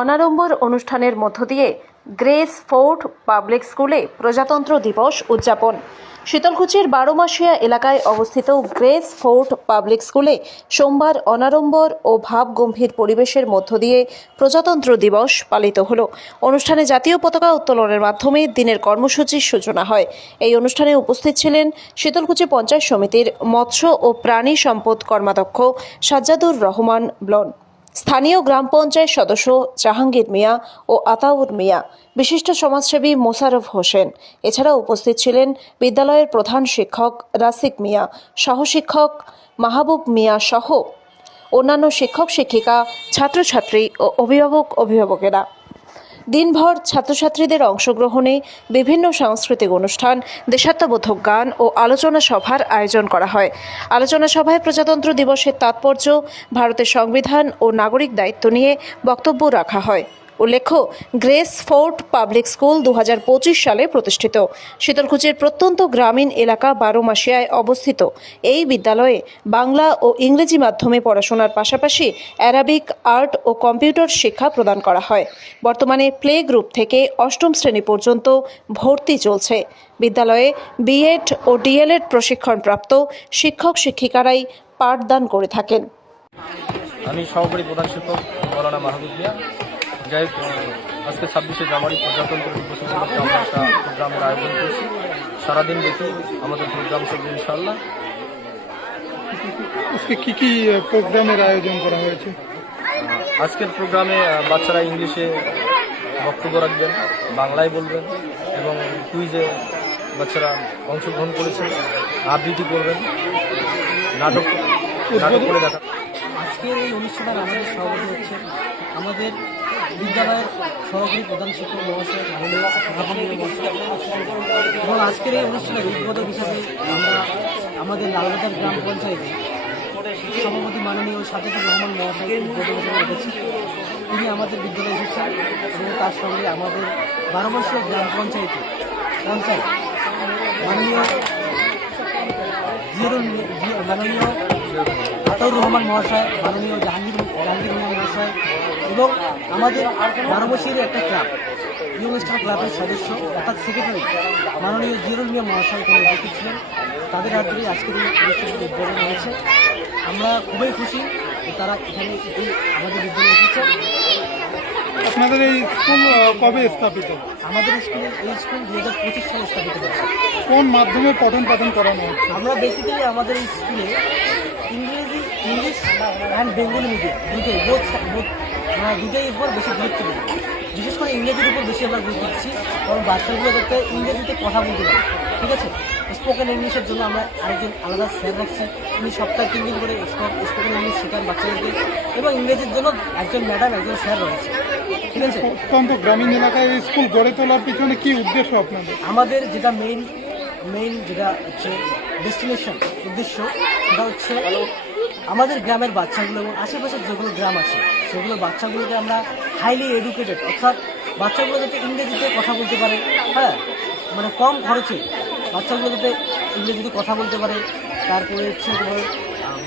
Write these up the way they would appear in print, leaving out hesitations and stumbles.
অনাড়ম্বর অনুষ্ঠানের মধ্য দিয়ে গ্রেস ফোর্ট পাবলিক স্কুলে প্রজাতন্ত্র দিবস উদযাপন। শীতলকুচির 12 মাসিয়া এলাকায় অবস্থিত গ্রেস ফোর্ট পাবলিক স্কুলে সোমবার অনাড়ম্বর ও ভাবগম্ভীর পরিবেশের মধ্য দিয়ে প্রজাতন্ত্র দিবস পালিত হলো। অনুষ্ঠানে জাতীয় পতাকা উত্তোলনের মাধ্যমে দিনের কর্মসূচির সূচনা হয়। এই অনুষ্ঠানে উপস্থিত ছিলেন শীতলকুচি পঞ্চায়েত সমিতির মৎস্য ও প্রাণী সম্পদ কর্মাধ্যক্ষ সাজ্জাদুর রহমান ব্লন, স্থানীয় গ্রাম পঞ্চায়েত সদস্য জাহাঙ্গীর মিয়া ও আতাউর মিয়া, বিশিষ্ট সমাজসেবী মোশাররফ হোসেন। এছাড়া উপস্থিত ছিলেন বিদ্যালয়ের প্রধান শিক্ষক রাসিক মিয়া, সহশিক্ষক মাহবুব মিয়া সহ অন্যান্য শিক্ষক শিক্ষিকা, ছাত্রছাত্রী ও অভিভাবকেরা। দিনভর ছাত্রছাত্রীদের অংশগ্রহণে বিভিন্ন সাংস্কৃতিক অনুষ্ঠান, দেশাত্মবোধক গান ও আলোচনা সভার আয়োজন করা হয়। আলোচনা সভায় প্রজাতন্ত্র দিবসের তাৎপর্য, ভারতের সংবিধান ও নাগরিক দায়িত্ব নিয়ে বক্তব্য রাখা হয়। উল্লেখ্য, গ্রেস ফোর্ট পাবলিক স্কুল 2025 সালে প্রতিষ্ঠিত। শীতলকুচির প্রত্যন্ত গ্রামীণ এলাকা 12 মাসিয়ায় অবস্থিত এই বিদ্যালয়ে বাংলা ও ইংরেজি মাধ্যমে পড়াশোনার পাশাপাশি অ্যারাবিক, আর্ট ও কম্পিউটার শিক্ষা প্রদান করা হয়। বর্তমানে প্লে গ্রুপ থেকে 8ম শ্রেণী পর্যন্ত ভর্তি চলছে। বিদ্যালয়ে বিএড ও ডিএলএড প্রশিক্ষণপ্রাপ্ত শিক্ষক শিক্ষিকারাই পাঠদান করে থাকেন। আমি সহকারী প্রধান শিক্ষক মৌলানা মাহবুব মিয়া। যাই হোক, আজকে 26শে জানুয়ারি প্রজাতন্ত্র দিবস উপলক্ষে আমরা একটা প্রোগ্রামের আয়োজন করছি। সারাদিন দেখি আমাদের প্রোগ্রাম চলবে ইনশাআল্লাহ। আজকে কি প্রোগ্রামের আয়োজন করা হয়েছে? আজকের প্রোগ্রামে বাচ্চারা ইংলিশে বক্তব্য রাখবেন, বাংলায় বলবেন এবং কুইজে বাচ্চারা অংশগ্রহণ করেছেন, আবৃত্তি করবেন, নাটক করে দেখা। আজকের এই অনুষ্ঠানের আমাদের সভাপতি হচ্ছে আমাদের বিদ্যালয়ের সহকারী প্রধান শিক্ষক মহাশয় এবং আজকের এই অনুষ্ঠানের উদ্বোধক হিসাবে আমরা আমাদের লালবাজার গ্রাম পঞ্চায়েতে সভাপতি মাননীয় সাজ্জাদুর রহমান মহাশয়কে উদ্বোধক হিসাবে রেখেছি। তিনি আমাদের বিদ্যালয়ে এসেছেন এবং তার সঙ্গে আমাদের 12 মাসিয়া গ্রাম পঞ্চায়েত মাননীয় আতাউর রহমান মহাশয়, মাননীয় জাহাঙ্গীর মিয়া মহাশয় এবং আমাদের 12 মাসিয়ার একটা ক্লাব ইয়ং স্টার ক্লাবের সদস্য অর্থাৎ সেক্রেটারি মাননীয় জিয়ারুল মিয়া মহাশয় এখানে উপস্থিত ছিলেন। তাদের হাত ধরেই আজকের এই অনুষ্ঠানটি উদ্বোধন হয়েছে। আমরা খুবই খুশি যে তারা এখানে আমাদের বিদ্যালয়ে এসেছেন। আপনাদের এই স্কুল কবে স্থাপিত? আমাদের স্কুল 2025 সালে স্থাপিত হয়েছে। কোন মাধ্যমে পঠন পাঠন করানো হচ্ছে? আমরা বেসিক্যালি আমাদের এই স্কুলে ইংলিশ অ্যান্ড বেঙ্গলি মিডিয়াম দুটোই উপর বেশি গুরুত্ব দিই। বিশেষ করে ইংরেজির উপর বেশি আমরা গুরুত্ব দিচ্ছি, কারণ বাচ্চাগুলো যাতে ইংরেজিতে কথা বলতে পারে। ঠিক আছে, স্পোকেন ইংলিশের জন্য আমরা আরেকজন আলাদা স্যার রাখছি। তিনি সপ্তাহে 3 দিন করে স্পোকেন ইংলিশ শেখান বাচ্চাদেরকে এবং ইংরেজির জন্য একজন ম্যাডাম, একজন স্যার রয়েছে। ঠিক আছে, অত্যন্ত গ্রামীণ এলাকায় এই স্কুল গড়ে তোলার পিছনে কি উদ্দেশ্য আপনাদের? আমাদের যেটা মেইন যেটা হচ্ছে ডেস্টিনেশন, উদ্দেশ্য, সেটা হচ্ছে আমাদের গ্রামের বাচ্চাগুলো এবং আশেপাশের যেগুলো গ্রাম আছে সেগুলো বাচ্চাগুলোকে আমরা হাইলি এডুকেটেড, অর্থাৎ বাচ্চাগুলো যাতে ইংরেজিতে কথা বলতে পারে, হ্যাঁ, মানে কম খরচে বাচ্চাগুলো যাতে ইংরেজিতে কথা বলতে পারে, তারপরে হচ্ছে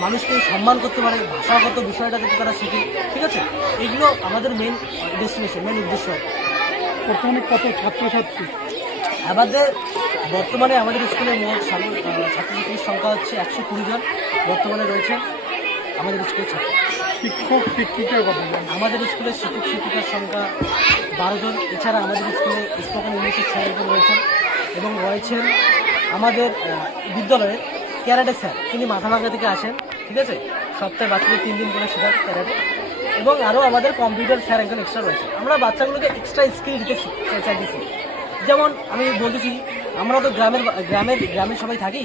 মানুষকে সম্মান করতে পারে, ভাষাগত বিষয়টা যাতে তারা শিখে। ঠিক আছে, এগুলো আমাদের মেইন ডেস্টিনেশন, মেইন উদ্দেশ্য। বর্তমানে কত ছাত্রছাত্রী? বর্তমানে আমাদের স্কুলে মোট ছাত্রছাত্রীর সংখ্যা হচ্ছে 120 জন বর্তমানে রয়েছে আমাদের স্কুলের ছাত্র। শিক্ষক শিক্ষিকার কথা আমাদের স্কুলের শিক্ষক শিক্ষিকার সংখ্যা 12 জন। এছাড়া আমাদের স্কুলে স্পোকেন ইংলিশের স্যার একজন রয়েছেন এবং রয়েছেন আমাদের বিদ্যালয়ের ক্যারাটে স্যার, তিনি মাথাভাঙ্গা থেকে আসেন। ঠিক আছে, সপ্তাহে বাচ্চাদের 3 দিন করে শেখান ক্যারাটে এবং আরও আমাদের কম্পিউটার স্যার একজন এক্সট্রা রয়েছে। আমরা বাচ্চাগুলোকে এক্সট্রা স্কিল দিতে চাইতেছি। যেমন আমি বলতেছি, আমরা তো গ্রামের সবাই থাকি,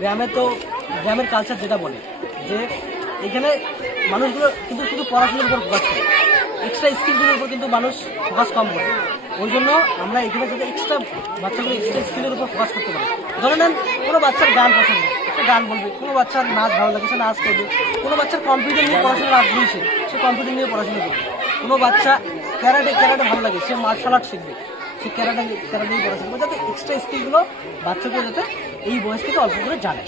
গ্রামের কালচার যেটা বলে যে এখানে মানুষগুলো কিন্তু শুধু পড়াশোনার উপর ফোকাস করে, এক্সট্রা স্কিলগুলোর উপর কিন্তু মানুষ ফোকাস কম করে। ওই জন্য আমরা এখানে যাতে বাচ্চাগুলো এক্সট্রা স্কিলের উপর ফোকাস করতে পারে। ধরে নেন কোনো বাচ্চার গান পছন্দ, সে গান বলবে, কোনো বাচ্চার নাচ ভালো লাগে, সে নাচ করবে, কোনো বাচ্চার কম্পিউটার নিয়ে পড়াশোনার আগ্রহী, সে কম্পিউটার নিয়ে পড়াশোনা করবে, কোনো বাচ্চা ক্যারাটে ভালো লাগে, সে মার্শাল আর্ট শিখবে, সে ক্যারাটে নিয়ে পড়াশোনা করবে, যাতে এক্সট্রা স্কিলগুলো বাচ্চাগুলো যাতে এই বয়স থেকে অল্প করে জানে।